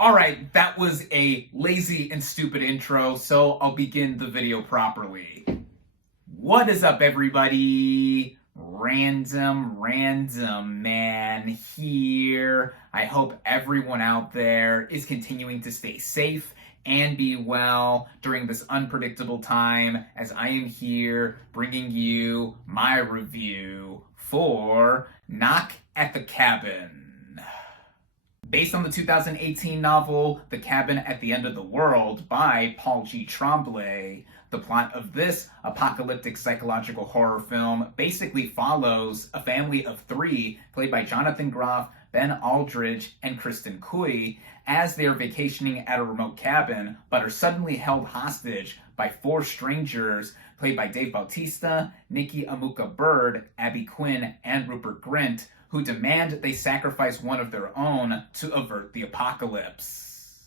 Alright, that was a lazy and stupid intro, so I'll begin the video properly. What is up, everybody? RandomRandomMan here. I hope everyone out there is continuing to stay safe and be well during this unpredictable time, as I am here bringing you my review for Knock at the Cabin. Based on the 2018 novel The Cabin at the End of the World by Paul G. Tremblay, the plot of this apocalyptic psychological horror film basically follows a family of three, played by Jonathan Groff, Ben Aldridge, and Kristen Cui, as they are vacationing at a remote cabin, but are suddenly held hostage by four strangers, played by Dave Bautista, Nikki Amuka-Bird, Abby Quinn, and Rupert Grint, who demand they sacrifice one of their own to avert the apocalypse.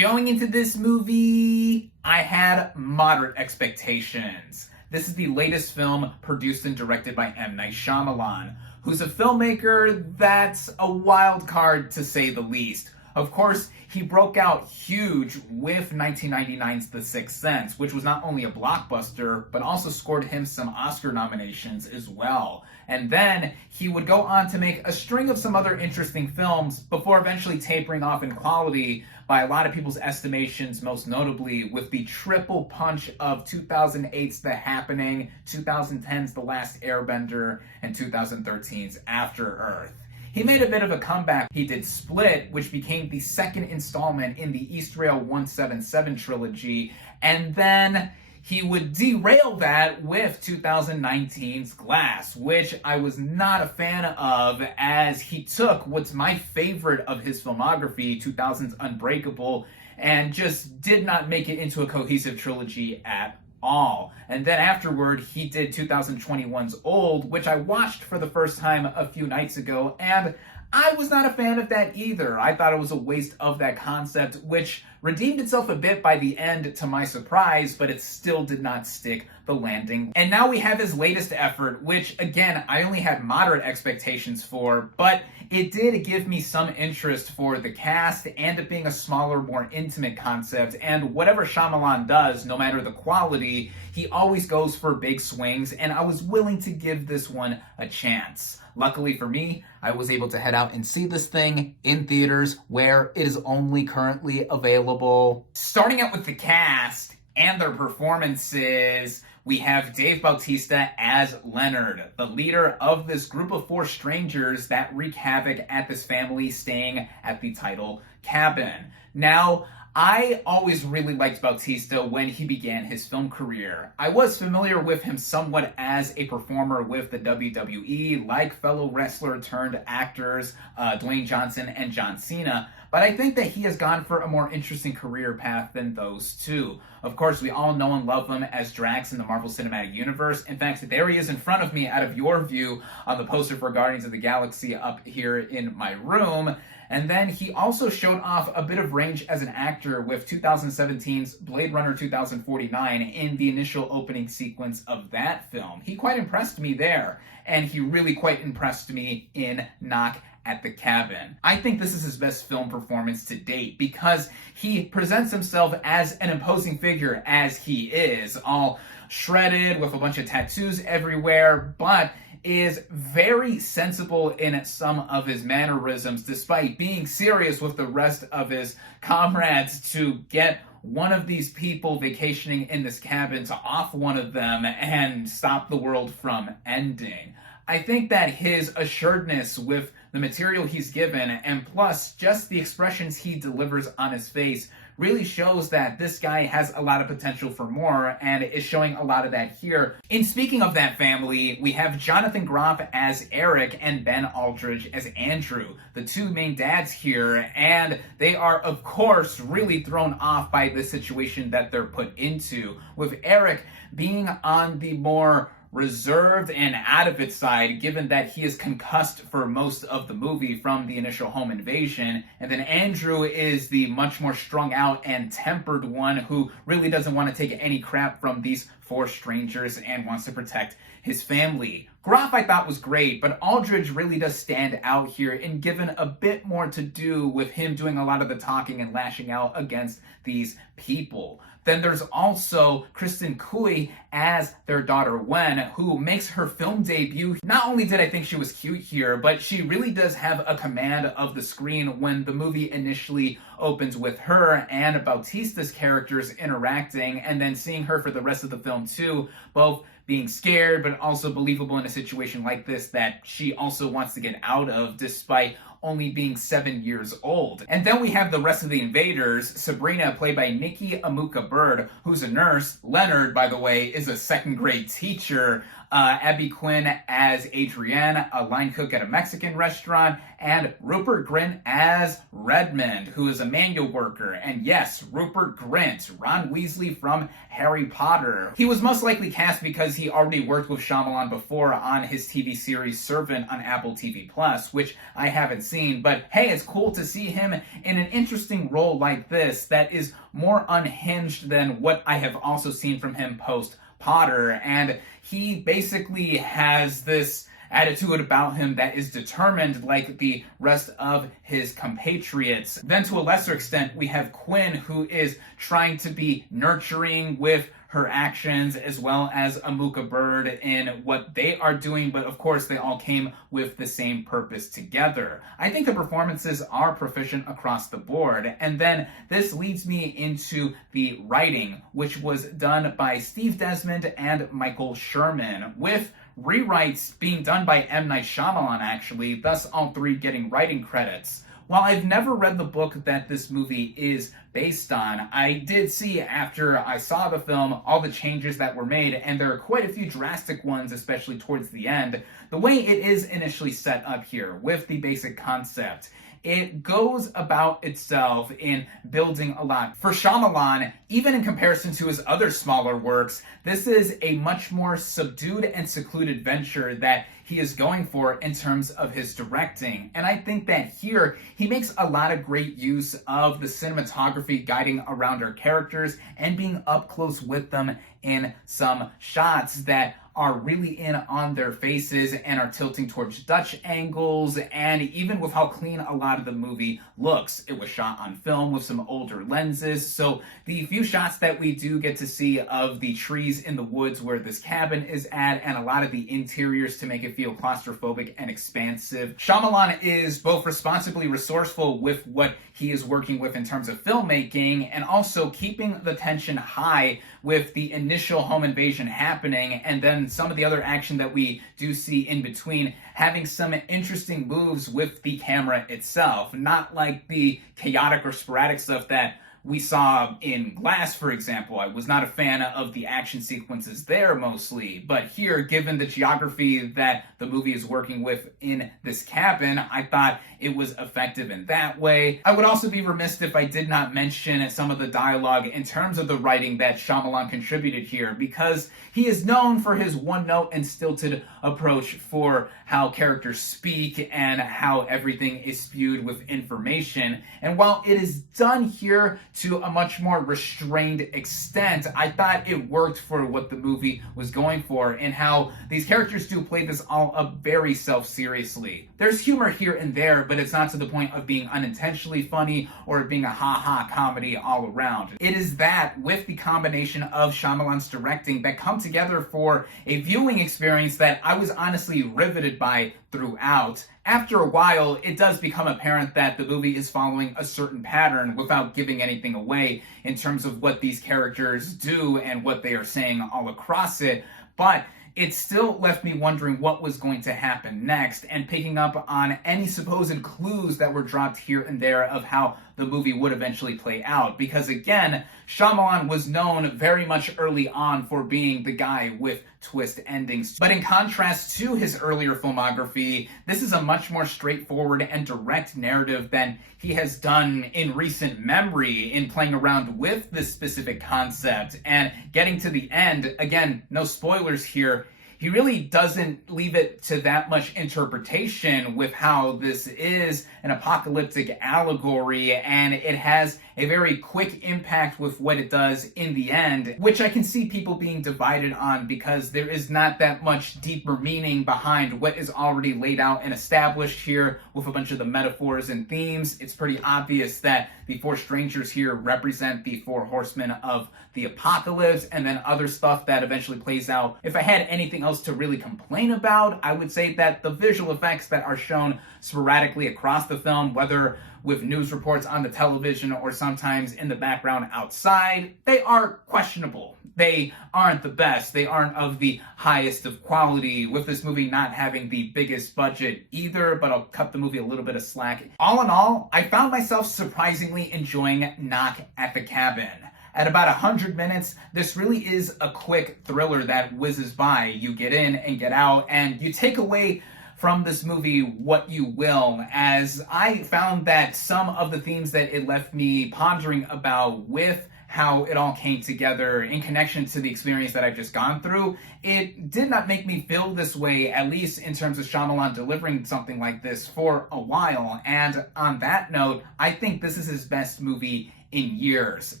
Going into this movie, I had moderate expectations. This is the latest film produced and directed by M. Night Shyamalan, who's a filmmaker that's a wild card to say the least. Of course, he broke out huge with 1999's The Sixth Sense, which was not only a blockbuster, but also scored him some Oscar nominations as well. And then he would go on to make a string of some other interesting films before eventually tapering off in quality by a lot of people's estimations, most notably with the triple punch of 2008's The Happening, 2010's The Last Airbender, and 2013's After Earth. He made a bit of a comeback. He did Split, which became the second installment in the East Rail 177 trilogy, and then he would derail that with 2019's Glass, which I was not a fan of, as he took what's my favorite of his filmography, 2000's Unbreakable, and just did not make it into a cohesive trilogy at all. And then afterward, he did 2021's Old, which I watched for the first time a few nights ago, and I was not a fan of that either. I thought it was a waste of that concept, which redeemed itself a bit by the end to my surprise, but it still did not stick the landing. And now we have his latest effort, which again, I only had moderate expectations for, but it did give me some interest for the cast and it being a smaller, more intimate concept. And whatever Shyamalan does, no matter the quality, he always goes for big swings, and I was willing to give this one a chance. Luckily for me, I was able to head out and see this thing in theaters where it is only currently available. Starting out with the cast and their performances, we have Dave Bautista as Leonard, the leader of this group of four strangers that wreak havoc at this family staying at the title cabin. Now, I always really liked Bautista when he began his film career. I was familiar with him somewhat as a performer with the WWE, like fellow wrestler turned actors Dwayne Johnson and John Cena, but I think that he has gone for a more interesting career path than those two. Of course, we all know and love him as Drax in the Marvel Cinematic Universe. In fact, there he is in front of me out of your view on the poster for Guardians of the Galaxy up here in my room. And then he also showed off a bit of range as an actor with 2017's Blade Runner 2049 in the initial opening sequence of that film. He quite impressed me there, and he really quite impressed me in Knock at the Cabin. I think this is his best film performance to date because he presents himself as an imposing figure as he is, all shredded with a bunch of tattoos everywhere, but is very sensible in some of his mannerisms despite being serious with the rest of his comrades to get one of these people vacationing in this cabin to off one of them and stop the world from ending. I think that his assuredness with the material he's given, and plus just the expressions he delivers on his face, really shows that this guy has a lot of potential for more, and is showing a lot of that here. In speaking of that family, we have Jonathan Groff as Eric and Ben Aldridge as Andrew, the two main dads here, and they are, of course, really thrown off by the situation that they're put into, with Eric being on the more reserved and out of its side, given that he is concussed for most of the movie from the initial home invasion. And then Andrew is the much more strung out and tempered one who really doesn't want to take any crap from these four strangers and wants to protect his family. Groff I thought was great, but Aldridge really does stand out here and given a bit more to do with him doing a lot of the talking and lashing out against these people. Then there's also Kristen Cui as their daughter Wen, who makes her film debut. Not only did I think she was cute here, but she really does have a command of the screen when the movie initially opens with her and Bautista's characters interacting, and then seeing her for the rest of the film too, both being scared but also believable in a situation like this that she also wants to get out of despite only being 7 years old. And then we have the rest of the invaders. Sabrina, played by Nikki Amuka-Bird, who's a nurse. Leonard, by the way, is a second grade teacher. Abby Quinn as Adrienne, a line cook at a Mexican restaurant, and Rupert Grint as Redmond, who is a manual worker. And yes, Rupert Grint, Ron Weasley from Harry Potter. He was most likely cast because he already worked with Shyamalan before on his TV series Servant on Apple TV+, which I haven't seen, but hey, it's cool to see him in an interesting role like this that is more unhinged than what I have also seen from him post Potter, and he basically has this attitude about him that is determined like the rest of his compatriots. Then to a lesser extent, we have Quinn, who is trying to be nurturing with her actions, as well as Amuka-Bird in what they are doing, but of course they all came with the same purpose together. I think the performances are proficient across the board, and then this leads me into the writing, which was done by Steve Desmond and Michael Sherman, with rewrites being done by M. Night Shyamalan actually, thus all three getting writing credits. While I've never read the book that this movie is based on, I did see after I saw the film all the changes that were made, and there are quite a few drastic ones, especially towards the end. The way it is initially set up here with the basic concept, it goes about itself in building a lot. For Shyamalan, even in comparison to his other smaller works, this is a much more subdued and secluded venture that he is going for in terms of his directing. And I think that here, he makes a lot of great use of the cinematography guiding around our characters and being up close with them in some shots that are really in on their faces and are tilting towards Dutch angles, and even with how clean a lot of the movie looks. It was shot on film with some older lenses, so the few shots that we do get to see of the trees in the woods where this cabin is at, and a lot of the interiors to make it feel claustrophobic and expansive. Shyamalan is both responsibly resourceful with what he is working with in terms of filmmaking, and also keeping the tension high with the initial home invasion happening, and then some of the other action that we do see in between, having some interesting moves with the camera itself. Not like the chaotic or sporadic stuff that we saw in Glass, for example. I was not a fan of the action sequences there mostly, but here, given the geography that the movie is working with in this cabin, I thought it was effective in that way. I would also be remiss if I did not mention some of the dialogue in terms of the writing that Shyamalan contributed here, because he is known for his one-note and stilted approach for how characters speak and how everything is spewed with information. And while it is done here to a much more restrained extent, I thought it worked for what the movie was going for, and how these characters do play this all up very self-seriously. There's humor here and there, but it's not to the point of being unintentionally funny or being a ha-ha comedy all around. It is that, with the combination of Shyamalan's directing, that come together for a viewing experience that I was honestly riveted by throughout. After a while, it does become apparent that the movie is following a certain pattern without giving anything away in terms of what these characters do and what they are saying all across it, but it still left me wondering what was going to happen next, and picking up on any supposed clues that were dropped here and there of how the movie would eventually play out. Because again, Shyamalan was known very much early on for being the guy with twist endings. But in contrast to his earlier filmography, this is a much more straightforward and direct narrative than he has done in recent memory in playing around with this specific concept. And getting to the end, again, no spoilers here, he really doesn't leave it to that much interpretation with how this is an apocalyptic allegory, and it has a very quick impact with what it does in the end, which I can see people being divided on because there is not that much deeper meaning behind what is already laid out and established here with a bunch of the metaphors and themes. It's pretty obvious that the four strangers here represent the four horsemen of the apocalypse, and then other stuff that eventually plays out. If I had anything else to really complain about, I would say that the visual effects that are shown sporadically across the film, whether with news reports on the television or sometimes in the background outside, they are questionable. They aren't the best. They aren't of the highest of quality, with this movie not having the biggest budget either, but I'll cut the movie a little bit of slack. All in all, I found myself surprisingly enjoying Knock at the Cabin. At about 100 minutes, this really is a quick thriller that whizzes by. You get in and get out, and you take away from this movie what you will, as I found that some of the themes that it left me pondering about with how it all came together in connection to the experience that I've just gone through, it did not make me feel this way, at least in terms of Shyamalan delivering something like this for a while. And on that note, I think this is his best movie in years,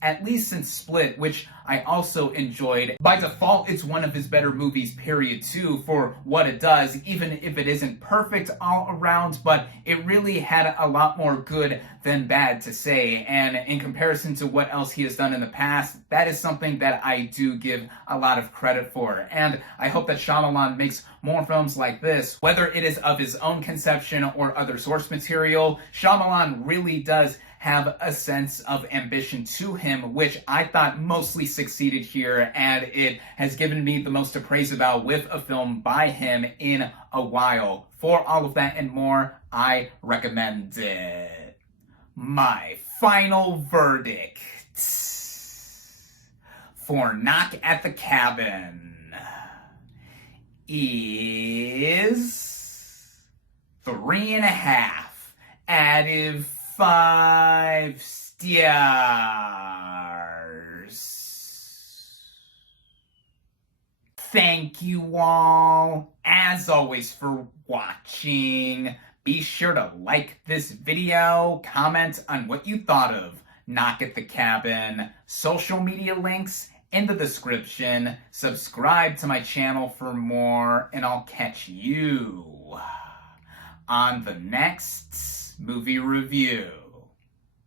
at least since Split, which I also enjoyed. By default, it's one of his better movies, period, too, for what it does, even if it isn't perfect all around, but it really had a lot more good than bad to say, and in comparison to what else he has done in the past, that is something that I do give a lot of credit for, and I hope that Shyamalan makes more films like this, whether it is of his own conception or other source material. Shyamalan really does have a sense of ambition to him, which I thought mostly succeeded here, and it has given me the most to praise about with a film by him in a while. For all of that and more, I recommend it. My final verdict for Knock at the Cabin is 3.5 out of 5 stars. Thank you all, as always, for watching. Be sure to like this video, comment on what you thought of Knock at the Cabin, social media links in the description, subscribe to my channel for more, and I'll catch you on the next movie review.